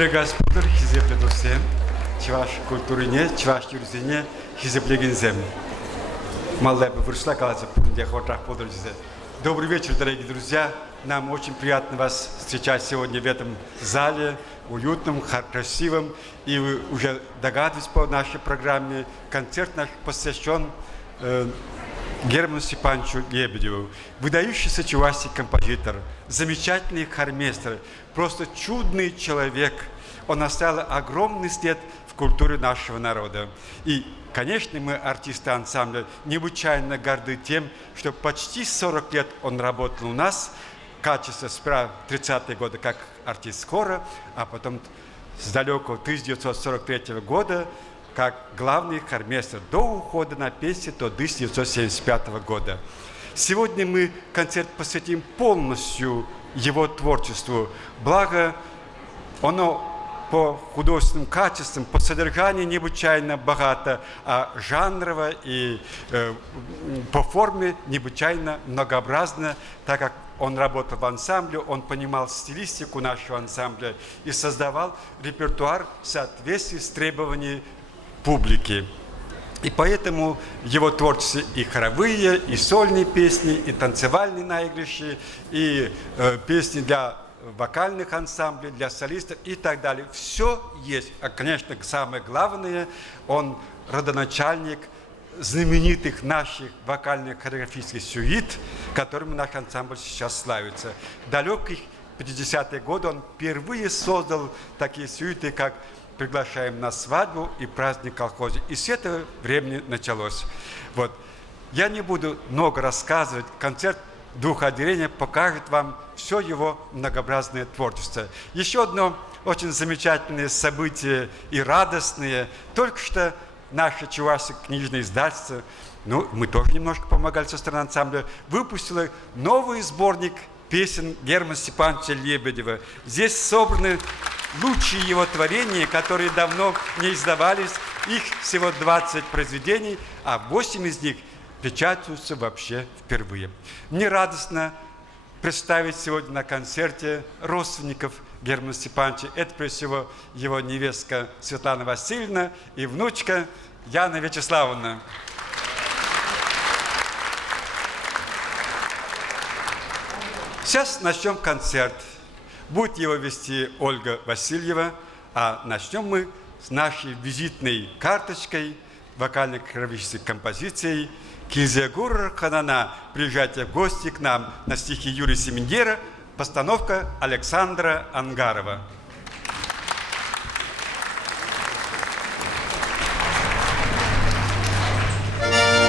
Sevgili Господар, хизепле досем, чуваш культурине, чуваш юрзине, хизеплегинзем. Малая бы выросла, казалось, я хватах подрузе. Добрый вечер, дорогие друзья. Нам очень приятно вас встречать сегодня в этом зале, уютном, красивом. И вы уже догадываетесь по нашей программе, концерт наш посвящен Герману Степановичу Лебедеву. Выдающийся чувашский композитор, замечательный хормейстер, просто чудный человек. Он оставил огромный след в культуре нашего народа. И, конечно, мы, артисты ансамбля, необычайно горды тем, что почти 40 лет он работал у нас в качестве сперва 30-е годы как артист хора, а потом с далекого 1943 года как главный хормейстер до ухода на пенсию до 1975 года. Сегодня мы концерт посвятим полностью его творчеству. Благо, оно по художественным качествам, по содержанию необычайно богато, а жанрово и по форме необычайно многообразно, так как он работал в ансамбле, он понимал стилистику нашего ансамбля и создавал репертуар в соответствии с требованиями публики. И поэтому его творчество и хоровые, и сольные песни, и танцевальные наигрыши, и песни для вокальных ансамблей, для солистов и так далее. Все есть. А, конечно, самое главное, он родоначальник знаменитых наших вокальных хореографических сюит, которыми наш ансамбль сейчас славится. В далеких 50-е годы он впервые создал такие сюиты, как «Приглашаем на свадьбу» и «Праздник колхоза». И с этого времени началось. Вот. Я не буду много рассказывать. Концерт двух отделений покажет вам все его многообразное творчество. Еще одно очень замечательное событие и радостное. Только что наше чувашское книжное издательство, ну, мы тоже немножко помогали со стороны ансамбля, выпустило новый сборник песен Германа Степановича Лебедева. Здесь собраны лучшие его творения, которые давно не издавались. Их всего 20 произведений, а 8 из них печатаются вообще впервые. Мне радостно представить сегодня на концерте родственников Германа Степановича. Это, прежде всего, его невестка Светлана Васильевна и внучка Яна Вячеславовна. Сейчас начнем концерт. Будет его вести Ольга Васильева, а начнем мы с нашей визитной карточкой, вокальной хореографической композицией «Кизегур Ханана». Приезжайте в гости к нам на стихи Юрия Семендера, постановка Александра Ангарова. Thank you.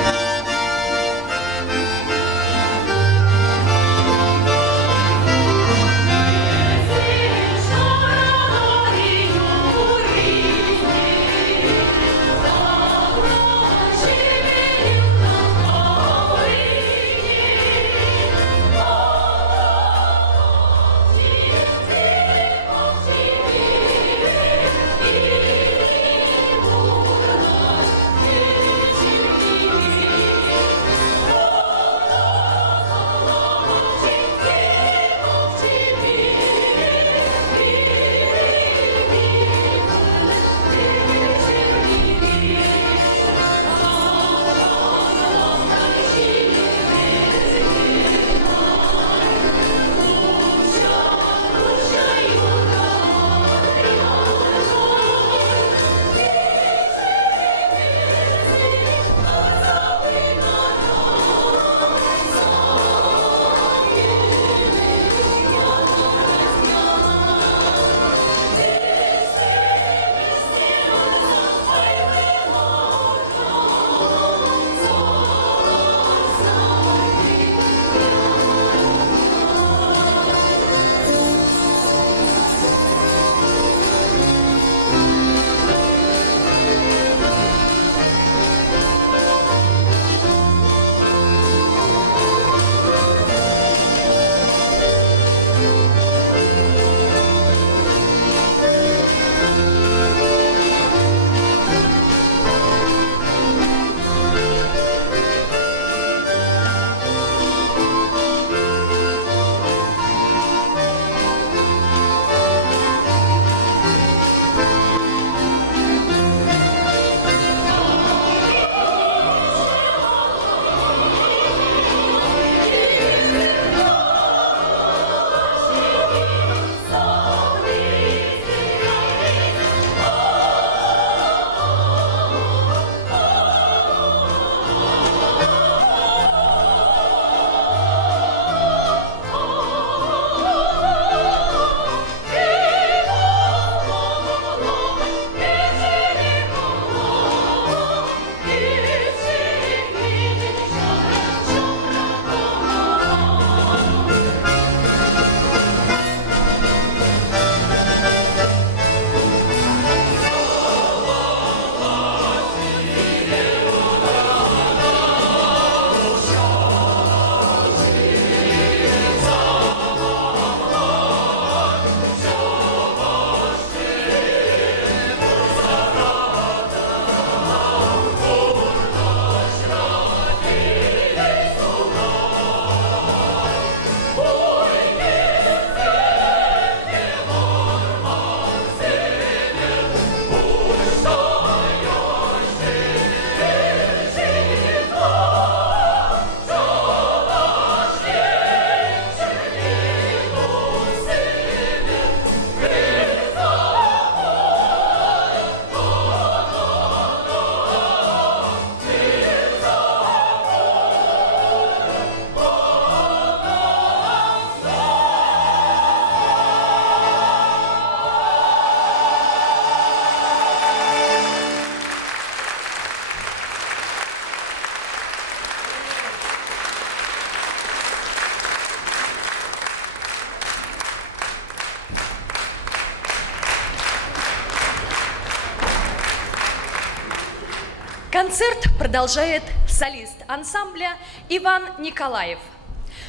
Концерт продолжает солист ансамбля Иван Николаев.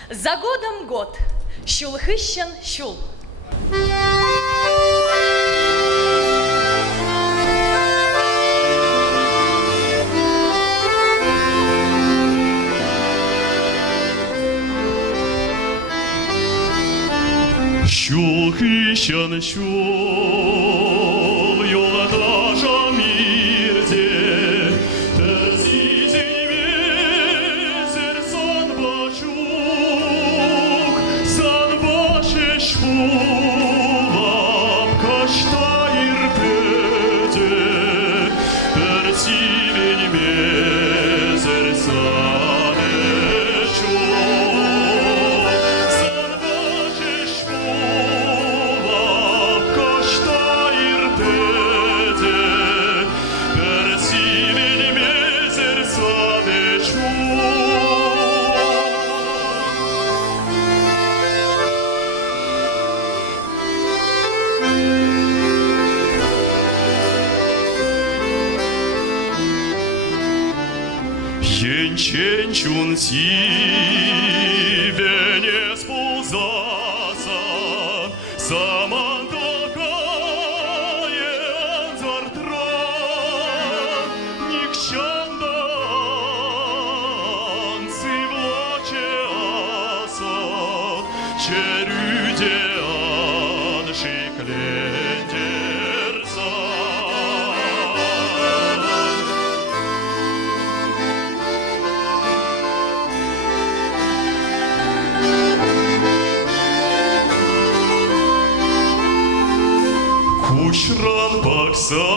За годом год. Щулхыщен щул. Щулхыщен щул, юлдашам мирде, терзизень везер санбачук, санбаче шпулам кашта ирпеде, терзивень везер санбачук, санбаче шпулам кашта ирпеде, терзивень везер санбачук. Янченчун сиве не сползаса, саман такая анзартра, никшандан сивлаче аса, черюдеан шиклендерса. Кушран бакса,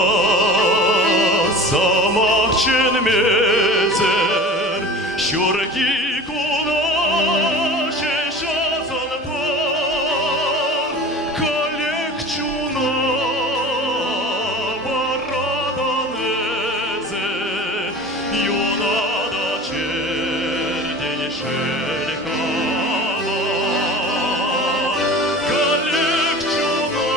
самахчен мезер, щурки кунаше шазан пар, калекчуна барадан эзе, юнада черден шелькава, калекчуна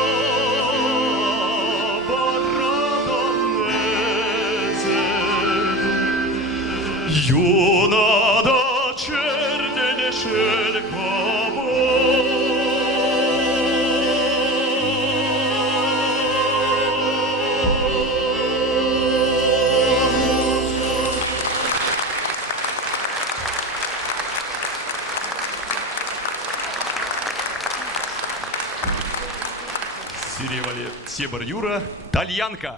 юнада черден шелькава. Сиревали Себр Юра, Тальянка.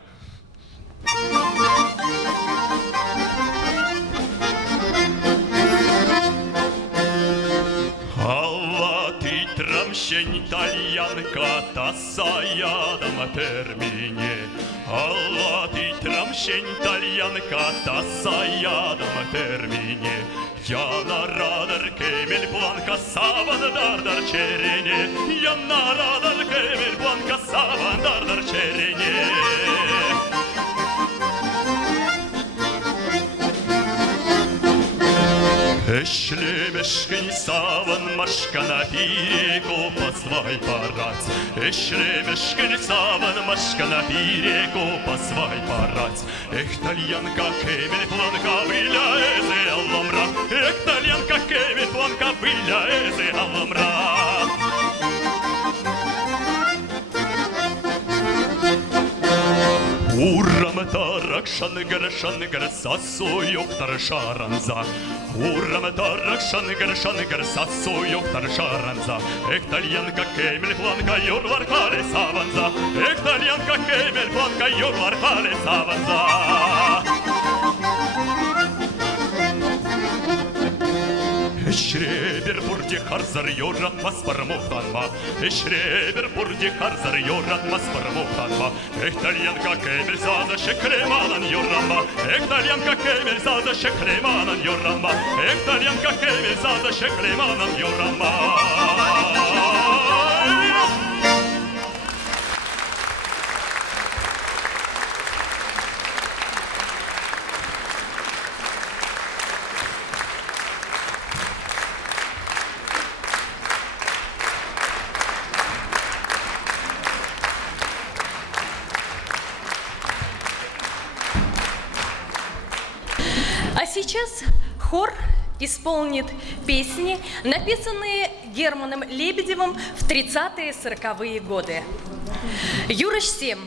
Алла ти трамщень тальянка, та саядам термине. Алла ти трамщень тальянка, та саядам термине. Я на радар кемель планка, саван дардар черене. Я на радар кемель планка, саван дардар черене. Эшлемешкин саван машка на пиреку посвай парать. Эшлемешкин саван машка на пиреку посвай парать. Эх, тальянка, кемель планка, выля эзе алламра. Эх, тальянка, кемель планка, выля эзе алламра. Урам тарак шангар сасу йоктар шаранза. Урам тарак шангар сасу йоктар шаранза. Эх, тальянка, кемель планка, юрлар хале саванза. Эх, тальянка, кемель планка, юрлар хале саванза. Эшребер бурди харзар йорат маспар мухтанма. Эшребер бурди харзар йорат маспар мухтанма. Эх, тальянка, кемель саза шекреманан йоранма. Эх, тальянка, кемель саза шекреманан йоранма. Эх, тальянка, кемель саза шекреманан йоранма. сейчас хор исполнит песни, написанные Германом Лебедевым в 30-е, 40-е годы. Юрыч 7.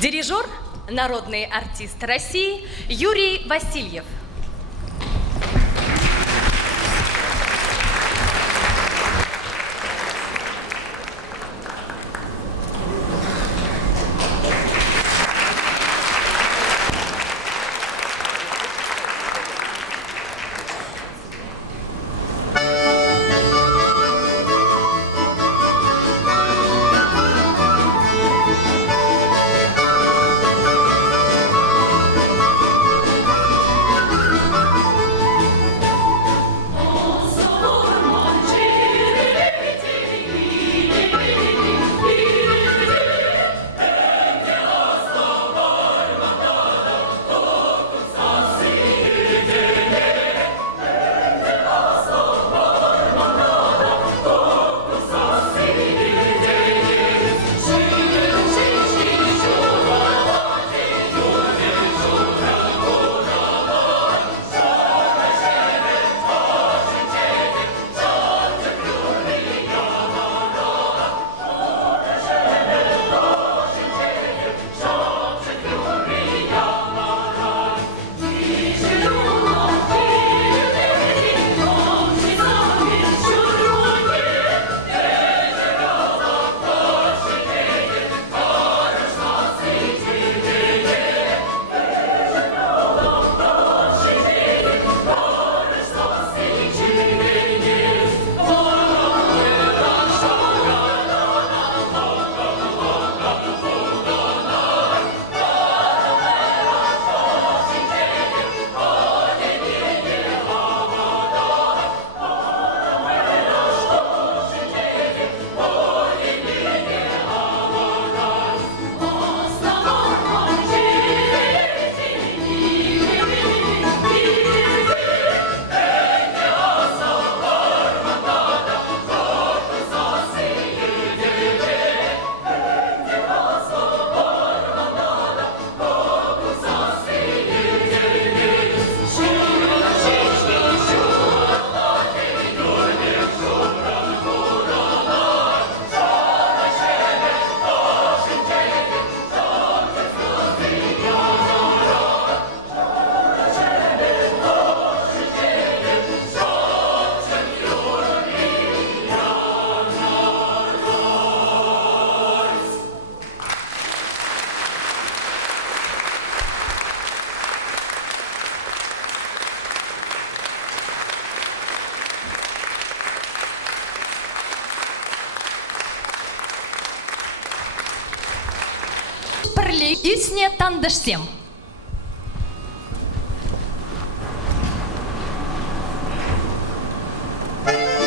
Дирижер, народный артист России Юрий Васильев. Песня «Тандашсем». Thank you.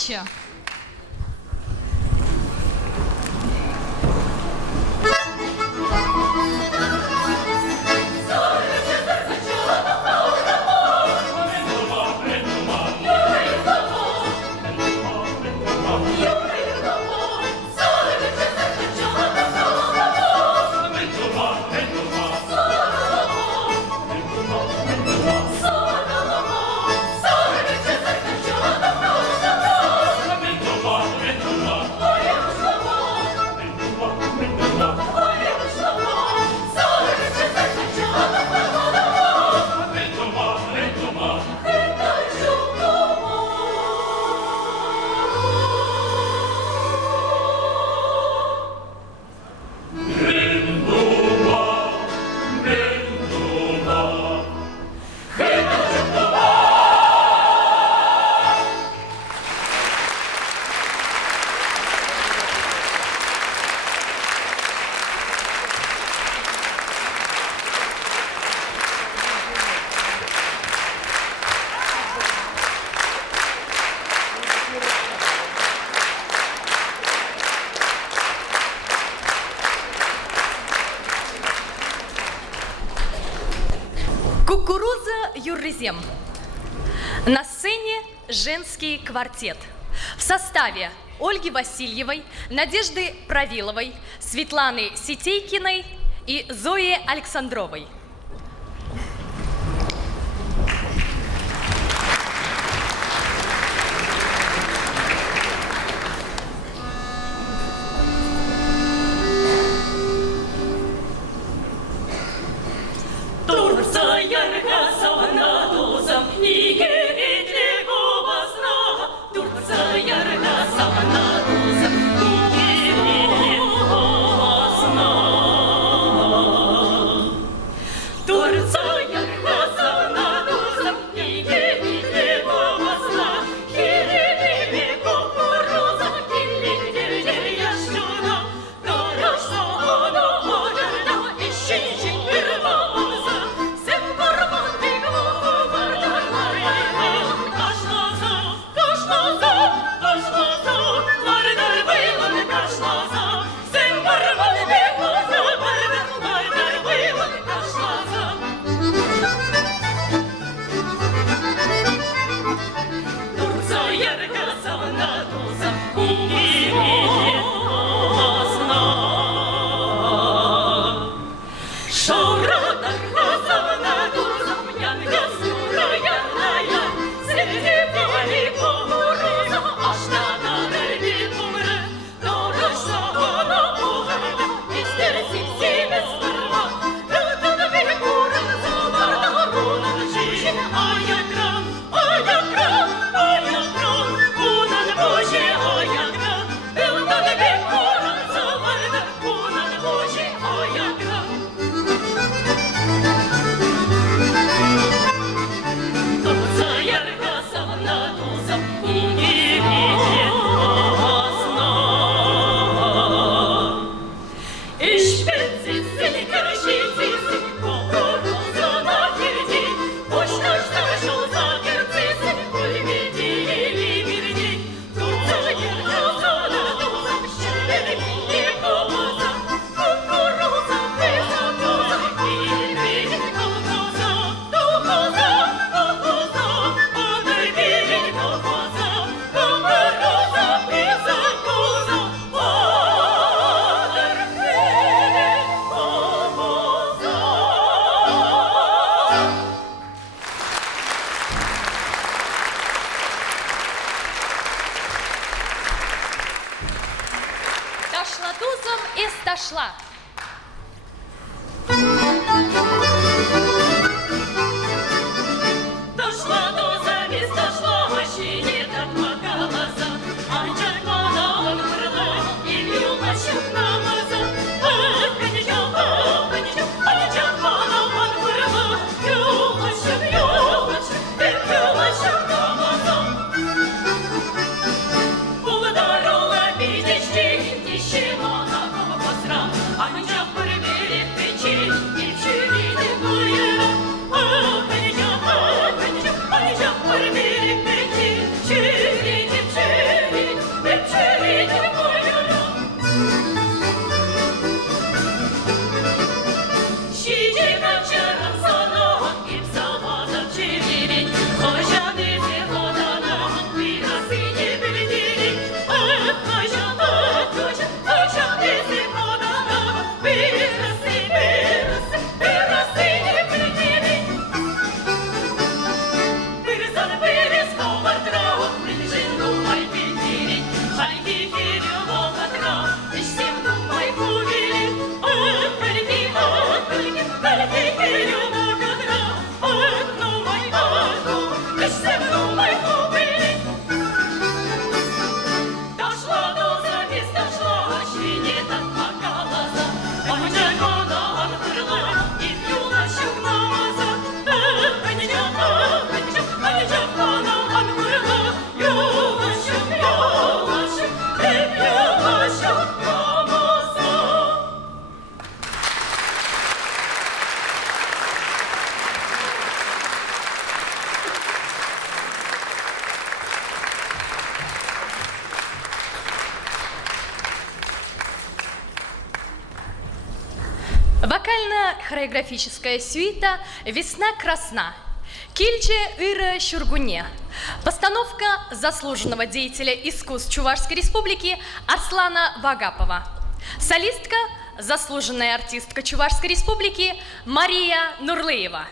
передачи. Кукуруза Юррезем. На сцене женский квартет в составе Ольги Васильевой, Надежды Правиловой, Светланы Сетейкиной и Зои Александровой. Дошла тузом и стошла. Дошла тузом и стошла, вообще не так показа. Анчар канал вырла, и бил на щук намаза. Анчар канал вырла, бил на щук, и бил на щук намаза. Ударила пидечки, нищего на кого посрам. Вокально-хореографическая сюита «Весна красна». Кильче Ира Щургуне. Постановка заслуженного деятеля искусств Чувашской Республики Арслана Вагапова. Солистка – заслуженная артистка Чувашской Республики Мария Нурлыева.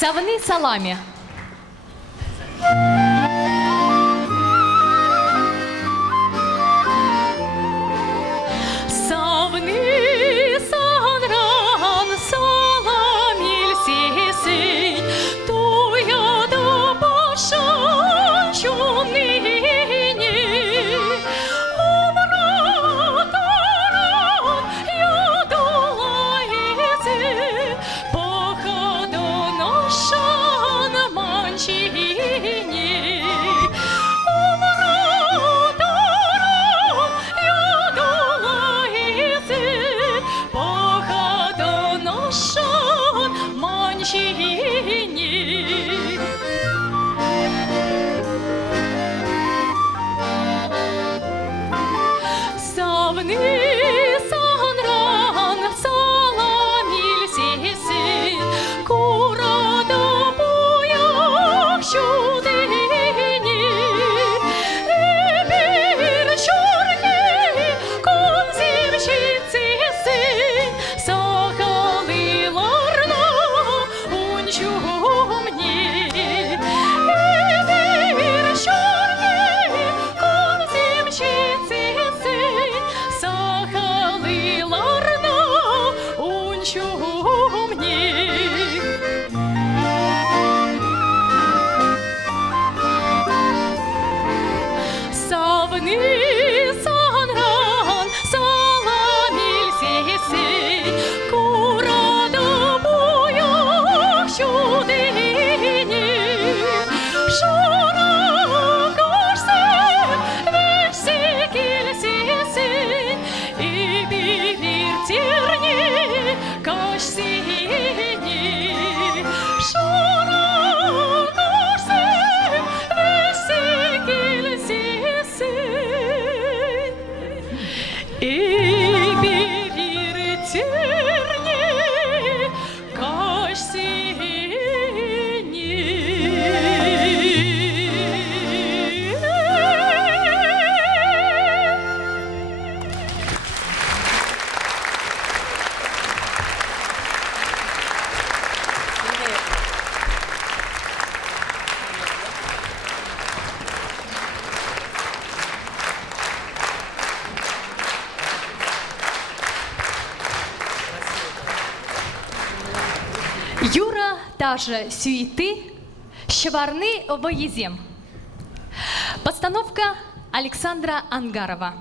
Савны салами. Савны санран саламил сесень, туя да пашан чуныне. Умратаран я долаезе, походу шан манчине. даже сюиты, щеварны воезем. Постановка Александра Ангарова.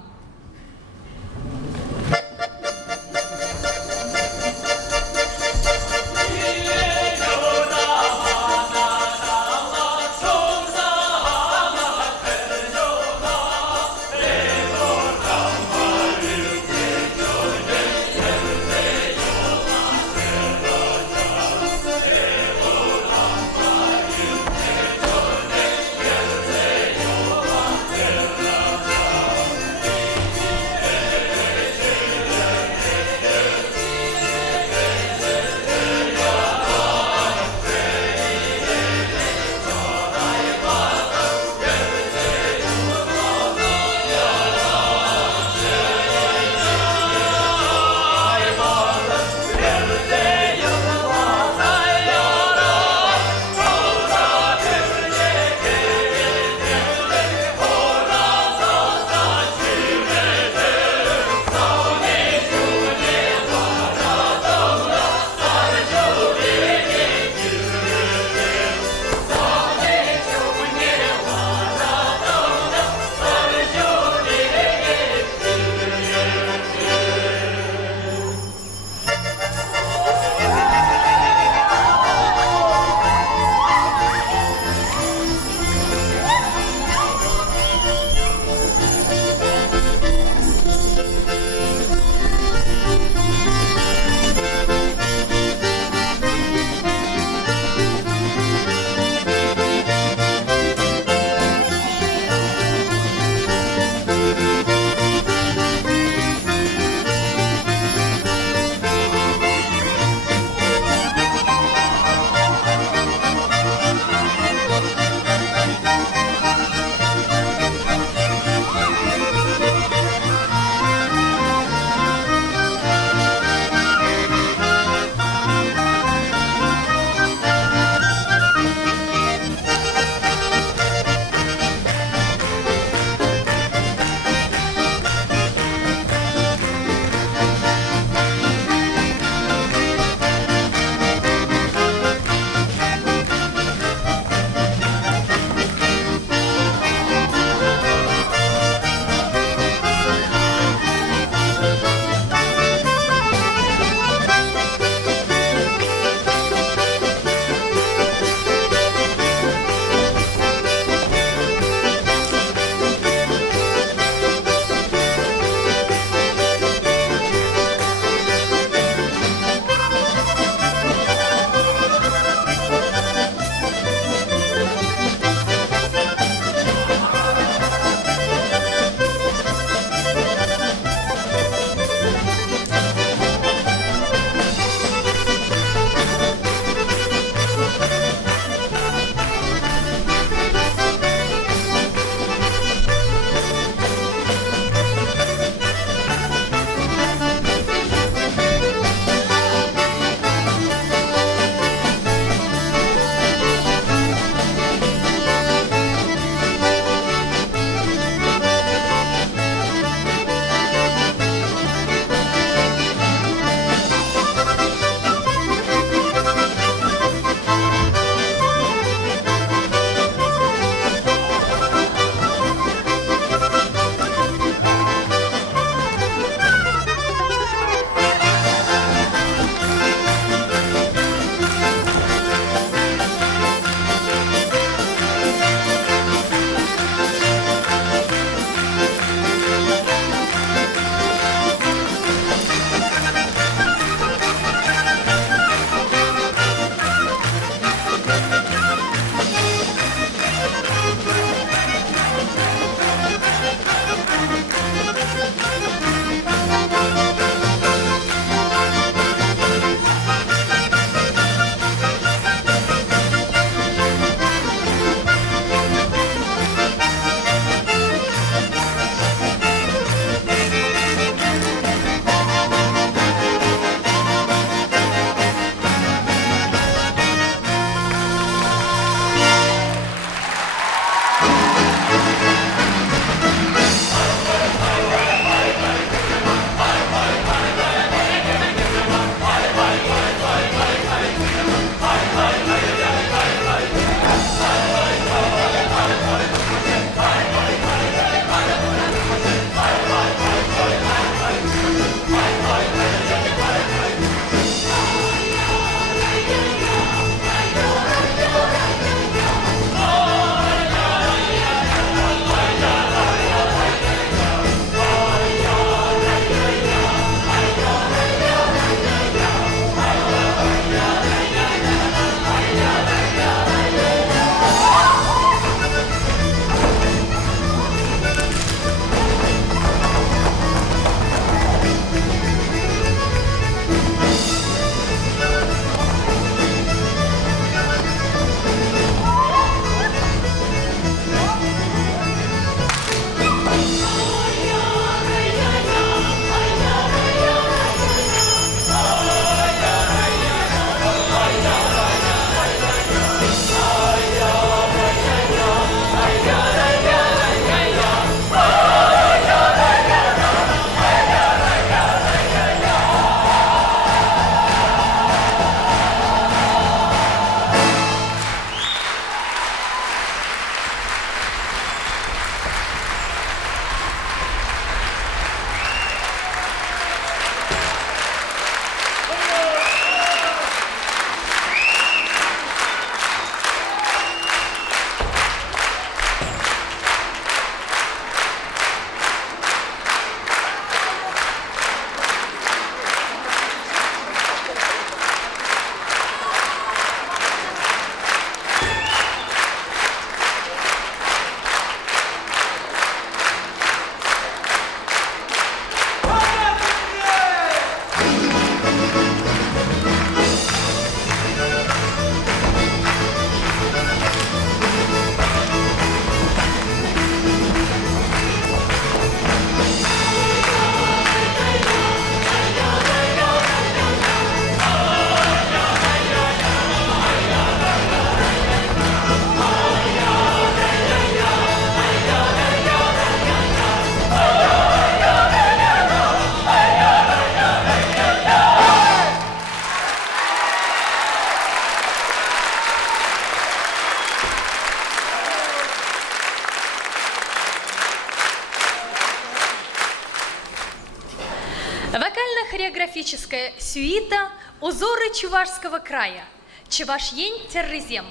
хореографическая сюита «Узоры Чувашского края». Чувашьень террезем.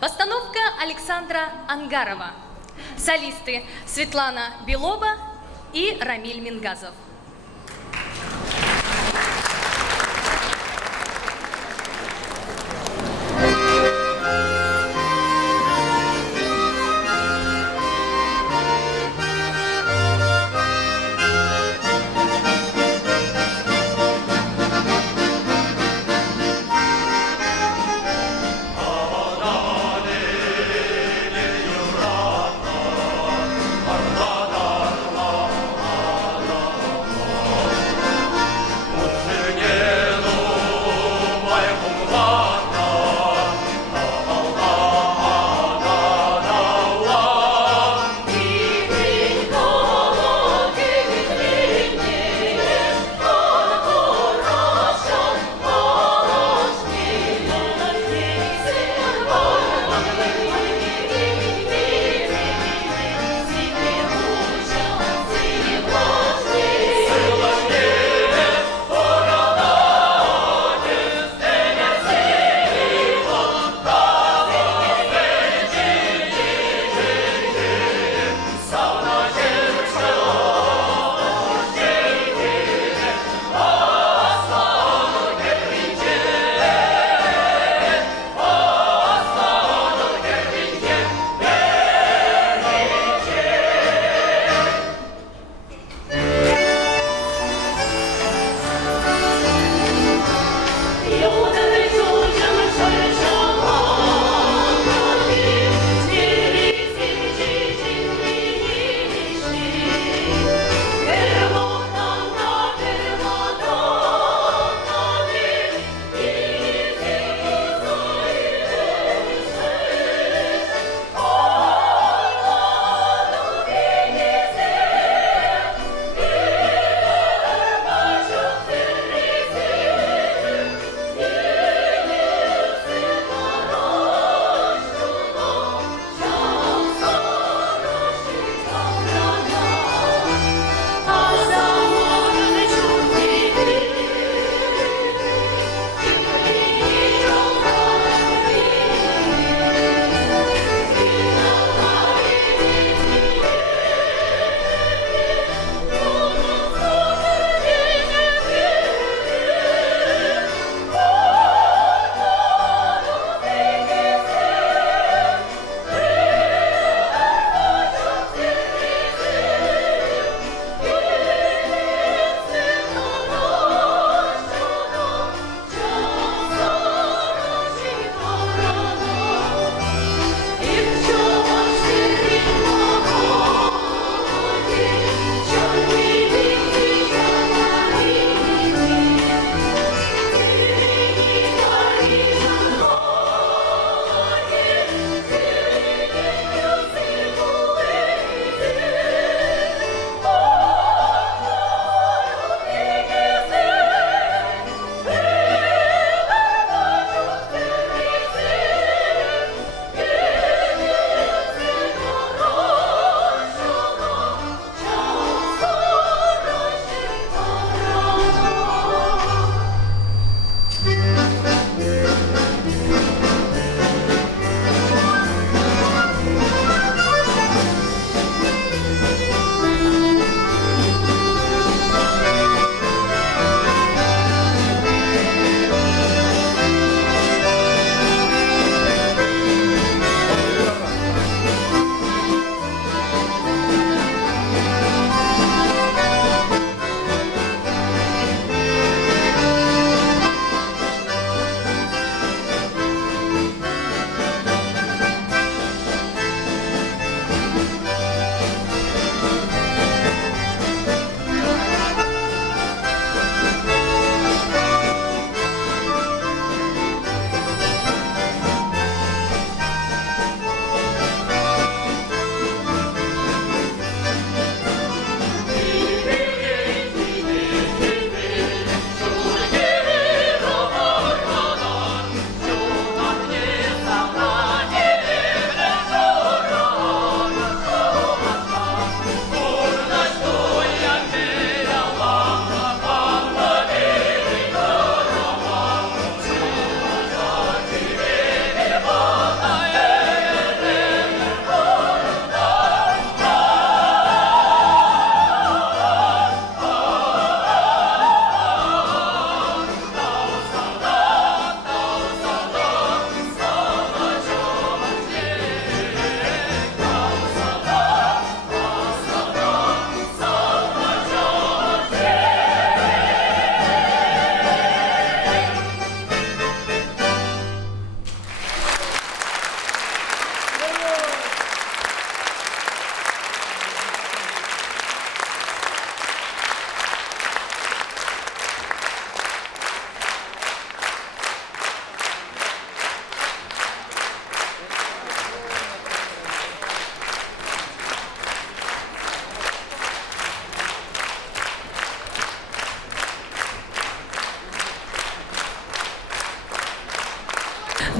Постановка Александра Ангарова. Солисты Светлана Белова и Рамиль Мингазов.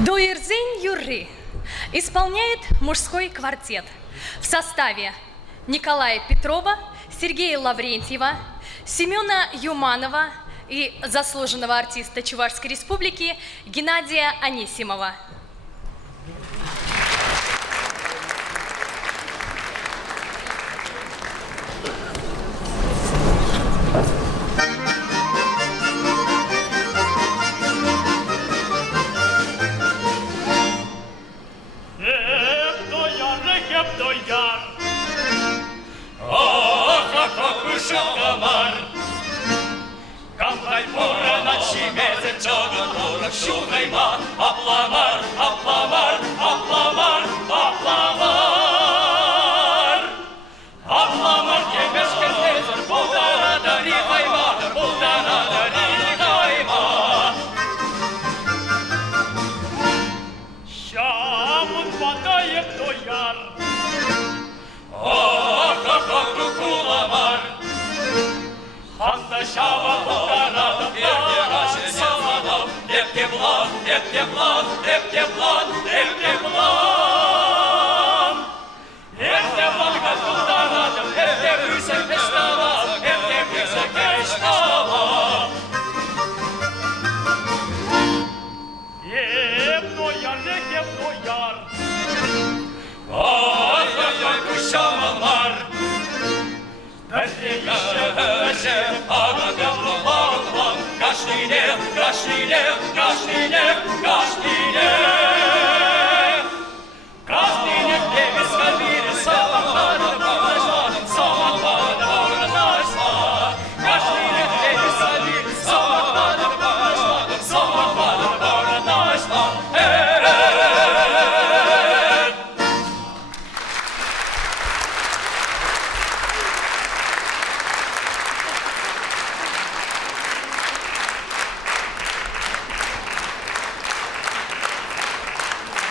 Дуирзень Юры исполняет мужской квартет в составе Николая Петрова, Сергея Лаврентьева, Семена Юманова и заслуженного артиста Чувашской Республики Геннадия Анисимова.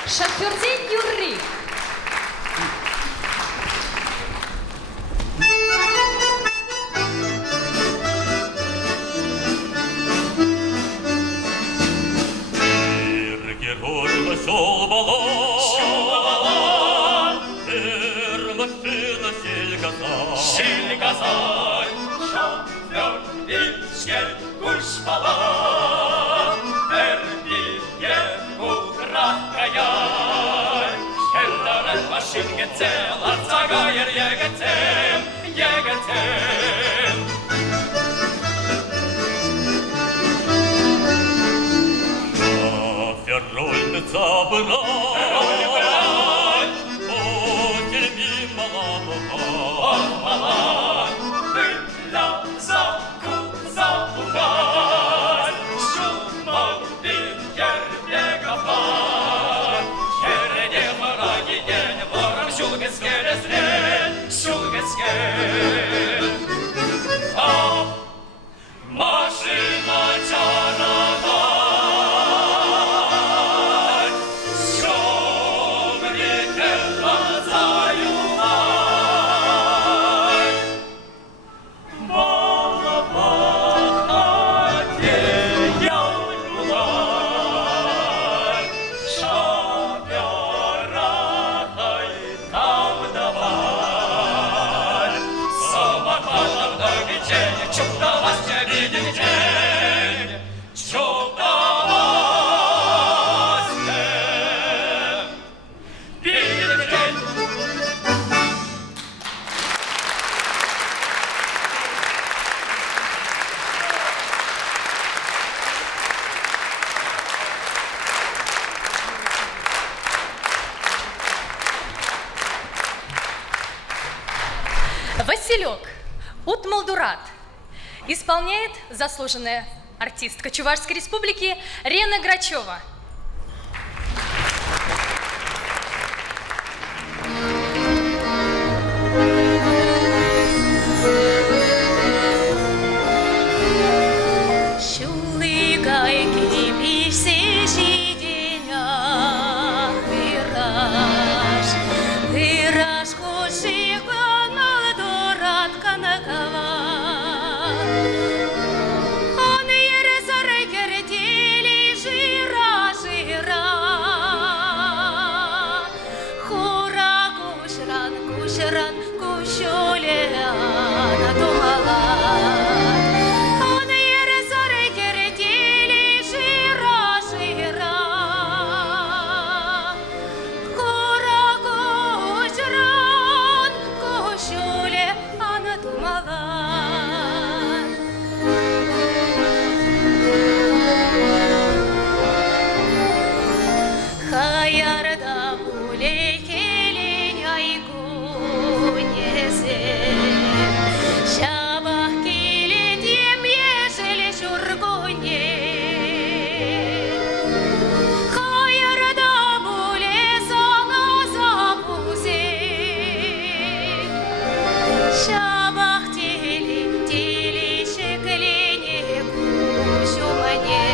Шахердень Юры. Василек Утмалдурат исполняет заслуженная артистка Чувашской Республики Рена Грачева. Он ере сарай керетели жира жыран көшелена томалат. Аны ере сары керетели жыра-жыра. Кора көжран көшелена томалат. Хаярда булей келен айгунезем, шабах келен дем ешел жүргуне. Хаярда булей сана запузем, шабах тели шеклене кушумане.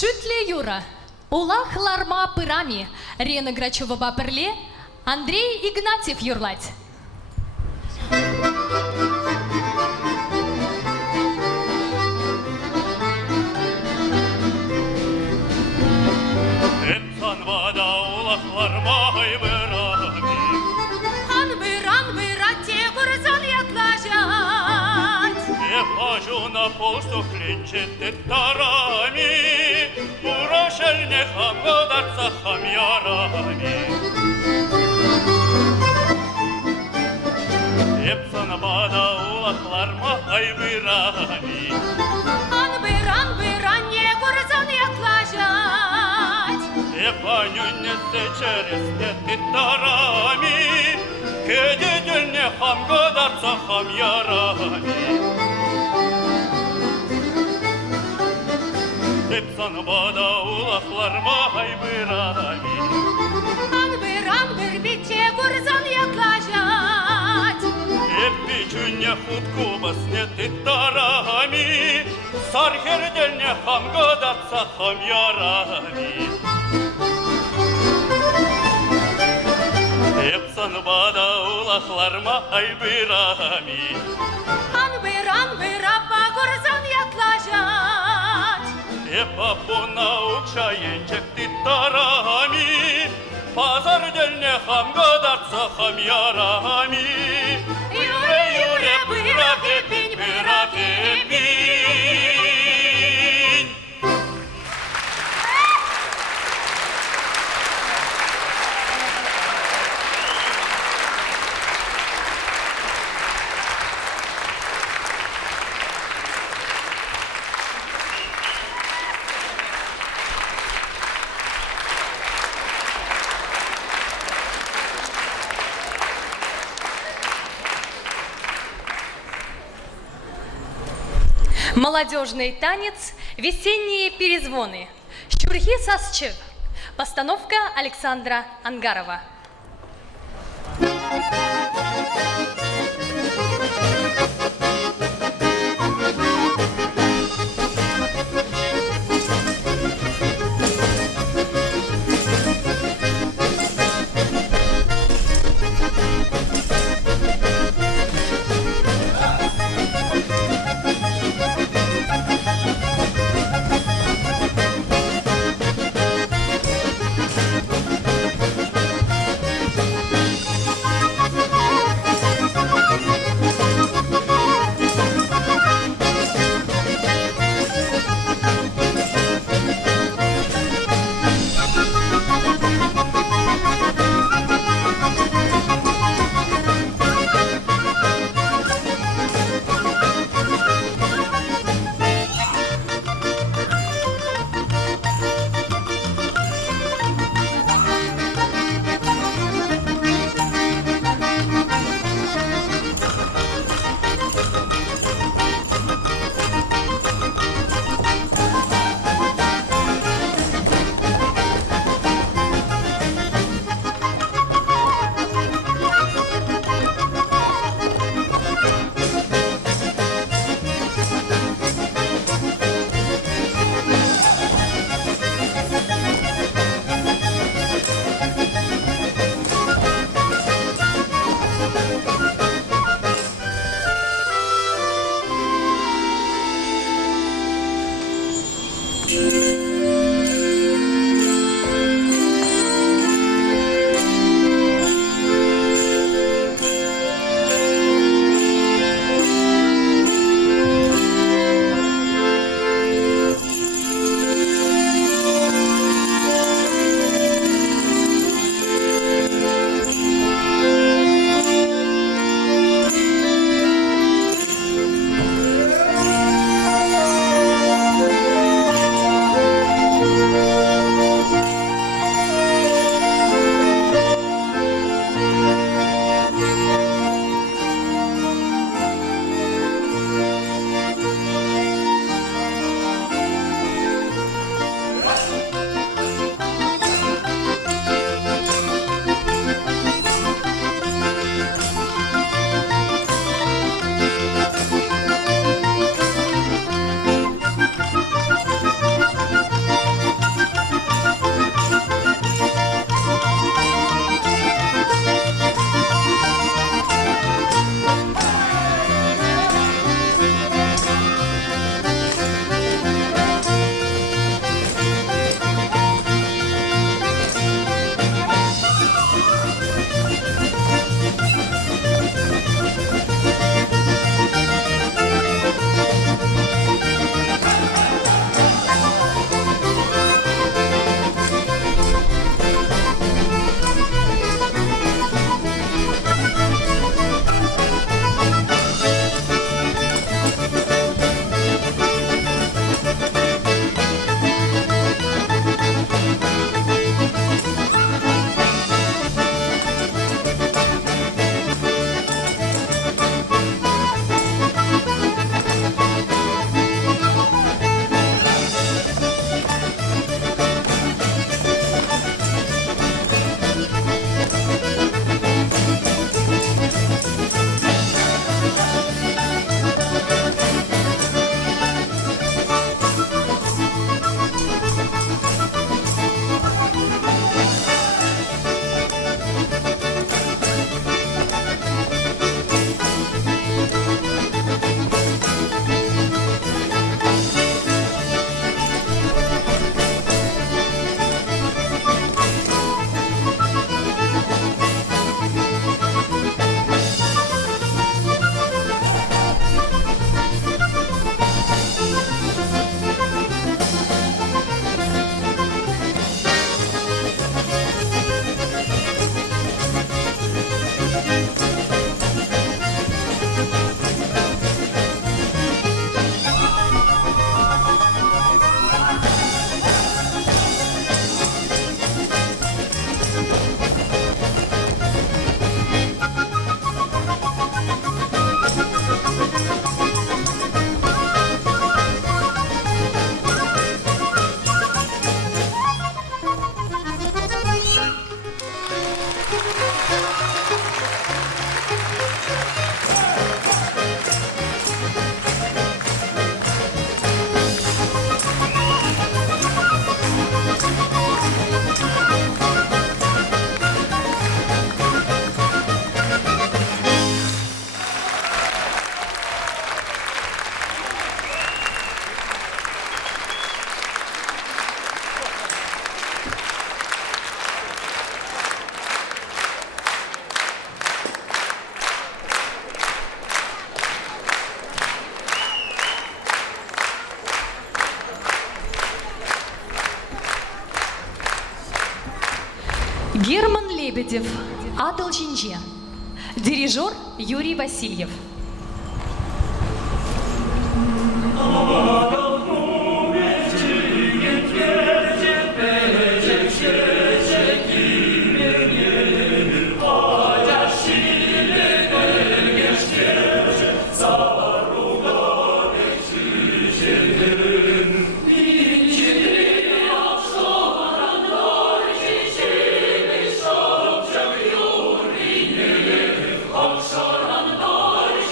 Шутле Юра, Улах Ларма Пырами, Рена Грачева Баперле, Андрей Игнатьев Юрлать. Эпсан вада улахлармай бырами. Ан-быр, те гурзан ятлажат. Епажу на полсту клинчет тарами. Урошельне хамгодарца хамярами. Епсан вада улахлармай бырами. Ан-быр, не гурзан ятлажат. Епанюнесе через тарами. Кедедельне хамгодарца хамярами. Епсан вада улахлармай бырами. Ан-быр, бите гурзан ятлажат. Еппичуне хутку баснети тарами. Сархердельне хамгодарца хамярами. Епсан вада улахлармай бырами. Ан-быр, апа гурзан ятлажат. Епа понаукша енчекти тарами. Пазардельне хамгодарца хамярами. Юре, бырак епинь. Молодежный танец «Весенние перезвоны». Щурхи Сасчев. Постановка Александра Ангарова. Герман Лебедев, Адал Жинже. Дирижер Юрий Васильев. Шаран дорж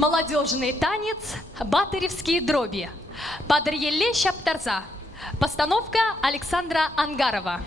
молодежный танец «Батыревские дроби». Падрьеле Щаптарза. Постановка Александра Ангарова.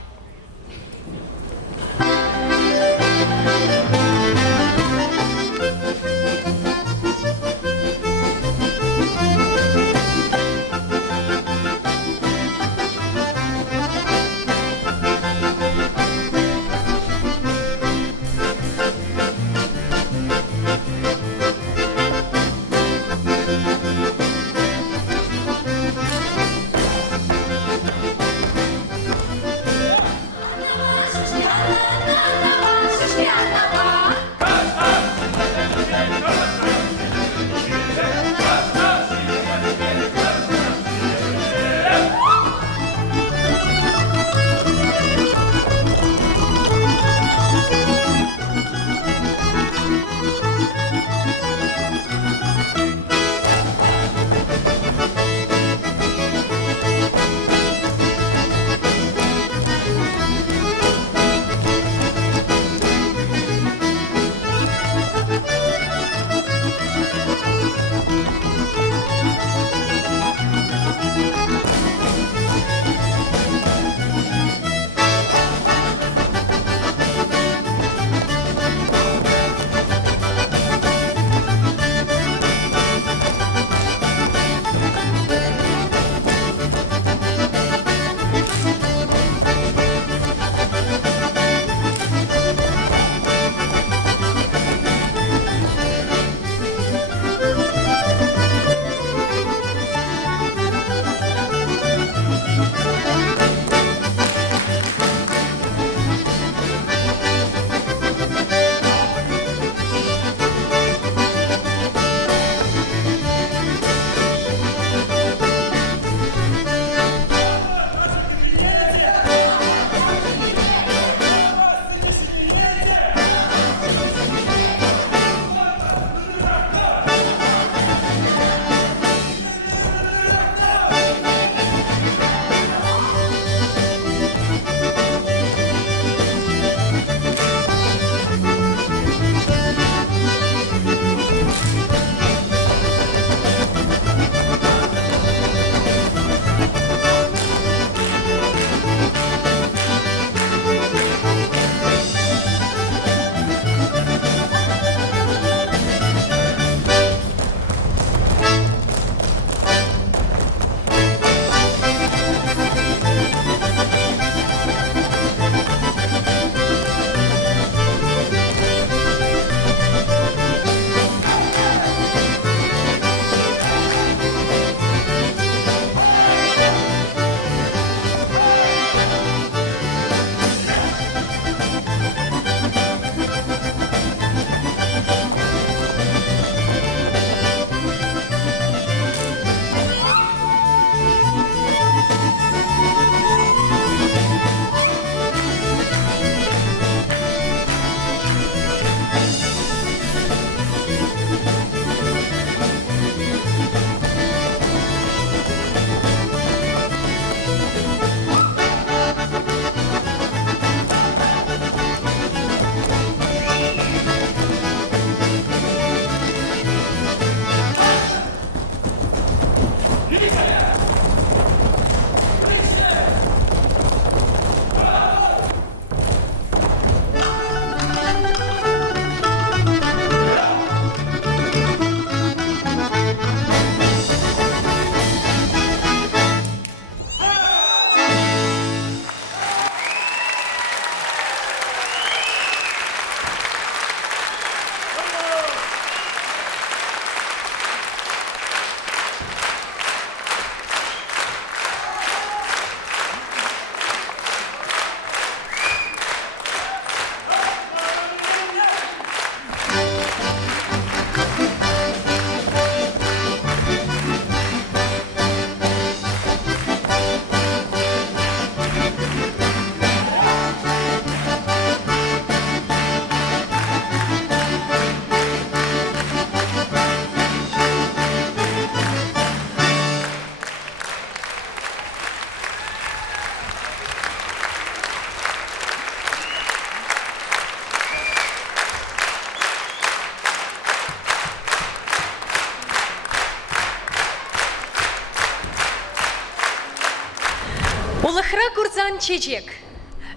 Улыхра Гурзан Чечек.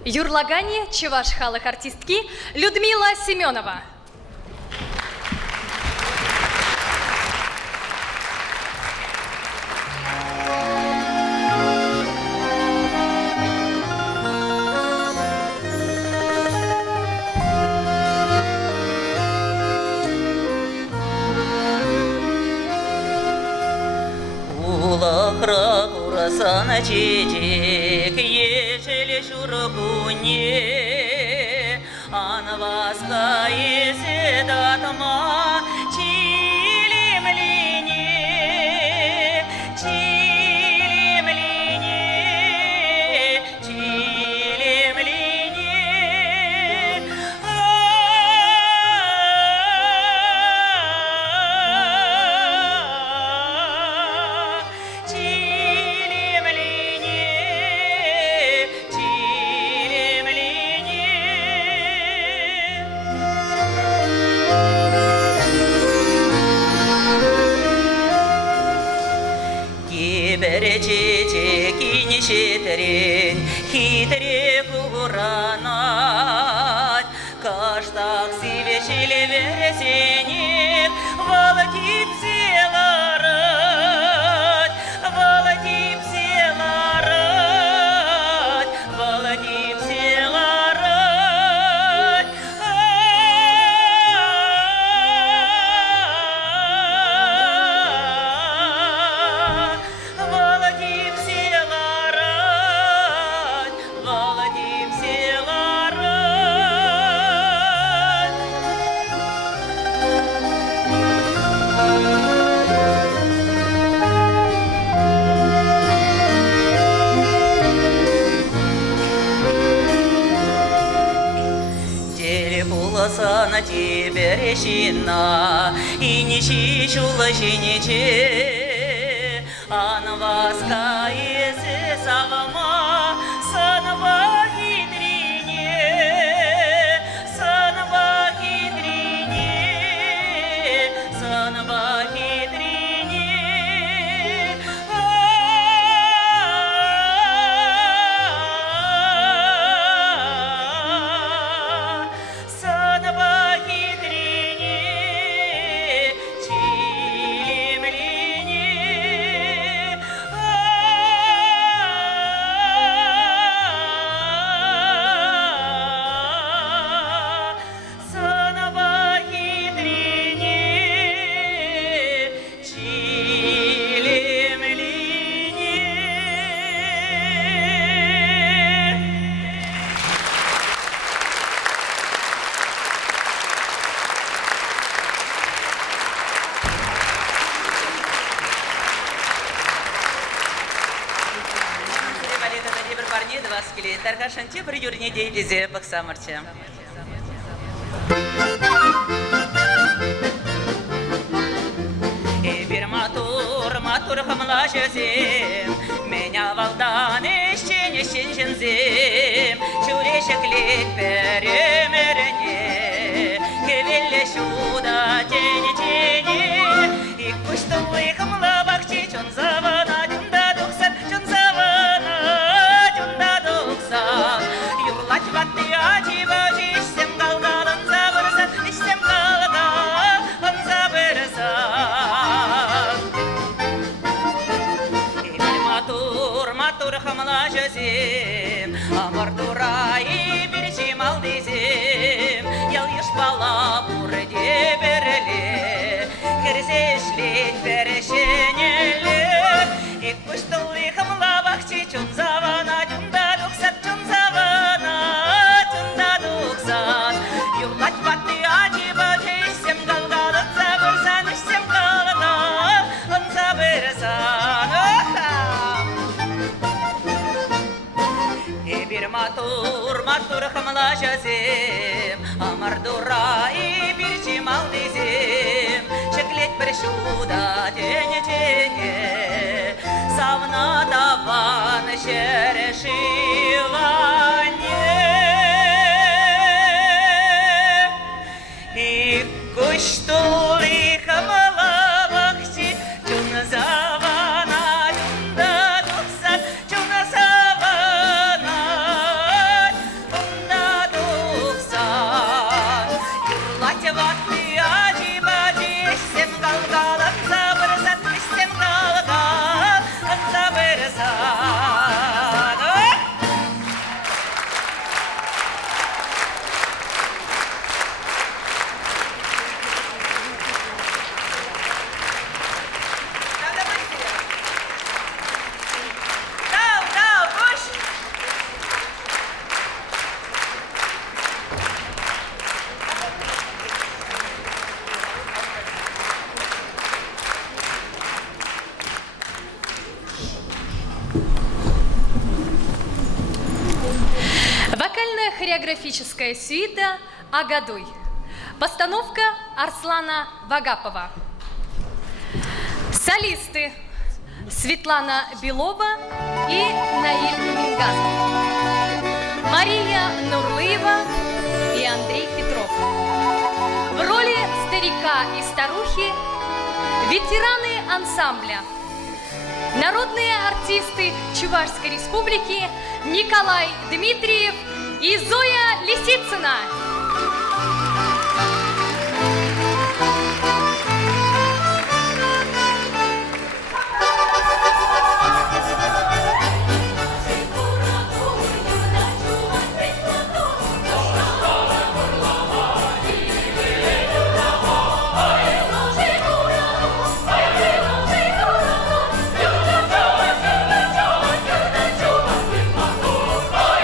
Юрлагане чеваш халық артистки Людмила Семенова. Улахра курасана чечек, ешеле шурбуне, анваска есе датма, чилимлине, чилимлине, чилимлине. Чечек нишетерен хитре куранат, каштак сивешиле вересенек волотип селарат, волотип селарат, волотип селарат. Володим селарат, Володим селарат. Телепуласа на тебе решена, и не чищула жиниче. Анваска есе савама, санва хитрине, санва хитрине, санва хитрине. Санва хитрине, чилимлине. Санва хитрине, чилимлине. Бір парне два скелет, тархашанче бір юрне дейлізе бақсамырче. Bir матур хамла жезем, меня валдан ищен жензем, чурешек лет перемерене, кевелле шуда тени, и куштулы хамла бахчи чон завана, дюнда духсан, чон завана, дюнда духсан, юрлать ватты ачива, ишсем галгалан забырсан, ишсем галгалан забырсан. Матур хамла жезем, амардура и бережем алдезем, ял еш бала бурде береле, керзешлет берешенеле, и куштулы хамла бахчи чун завана, чунда духсан, чун завана, чунда духсан, юрлать ватты ачива, ишсем галгалан забырсан, ишсем галгалан забырсан. Bir матур хамла жезем, амардура и bir чимал дезем, шеклет бір шуда тене, савна таван шерешилане. И куштулы хамла бахчи, чун завана, чунда духсан, чун завана. vakti acı bacı sem galgalan sabırsat sem galgalan sabırsat. Вокальная хореографическая сюита «Агадуй». Постановка Арслана Вагапова. Солисты Светлана Белова и Наиль Мингазов. Мария Нурлыева и Андрей Петров. В роли старика и старухи ветераны ансамбля. Народные артисты Чувашской республики Николай Дмитриев и Зоя Лисицына. Ой,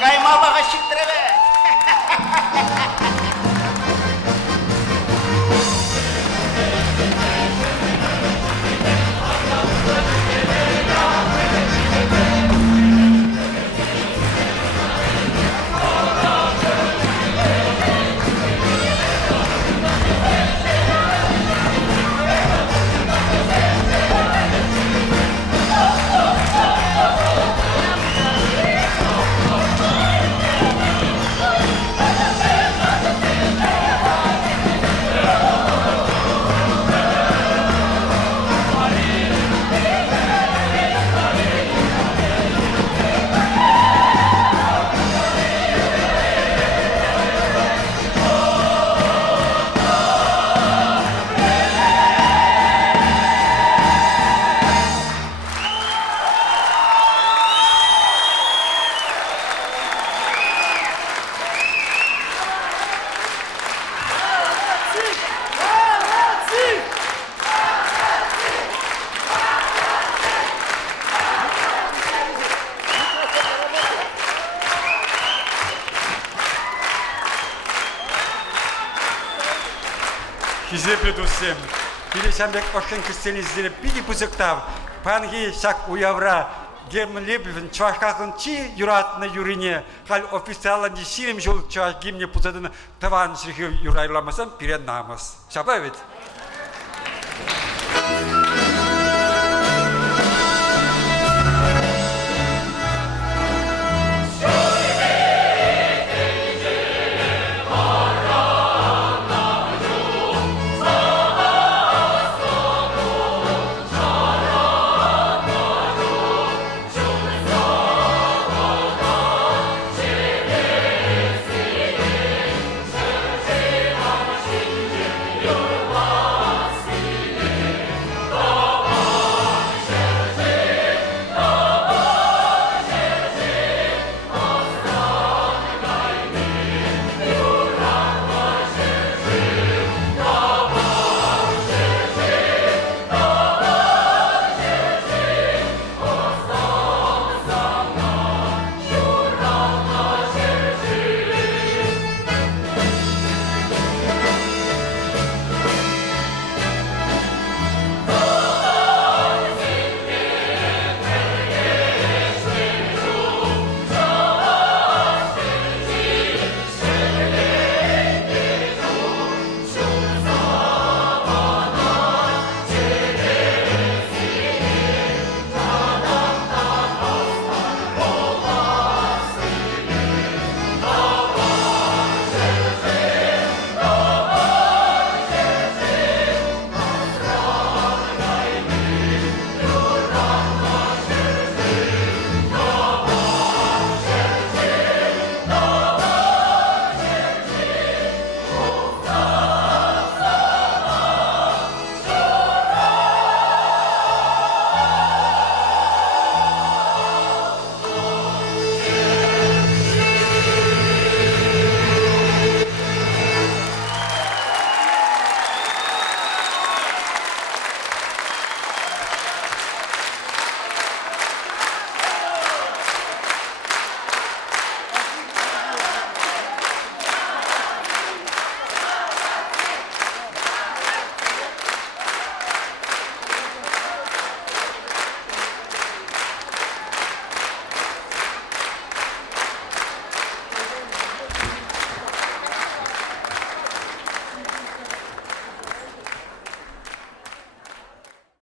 Каймалаға шықтыры бе. Хизепле всем. Пересамбек ошен кистен изделеп биги пузыктав. Панги шак уявра. Гемлебивен чвашкакын чи юратна юрине. Хал официалан дисилем жол чваш гимне пузадын таван шрихи юрайламасам перед намас. Шапа ведь?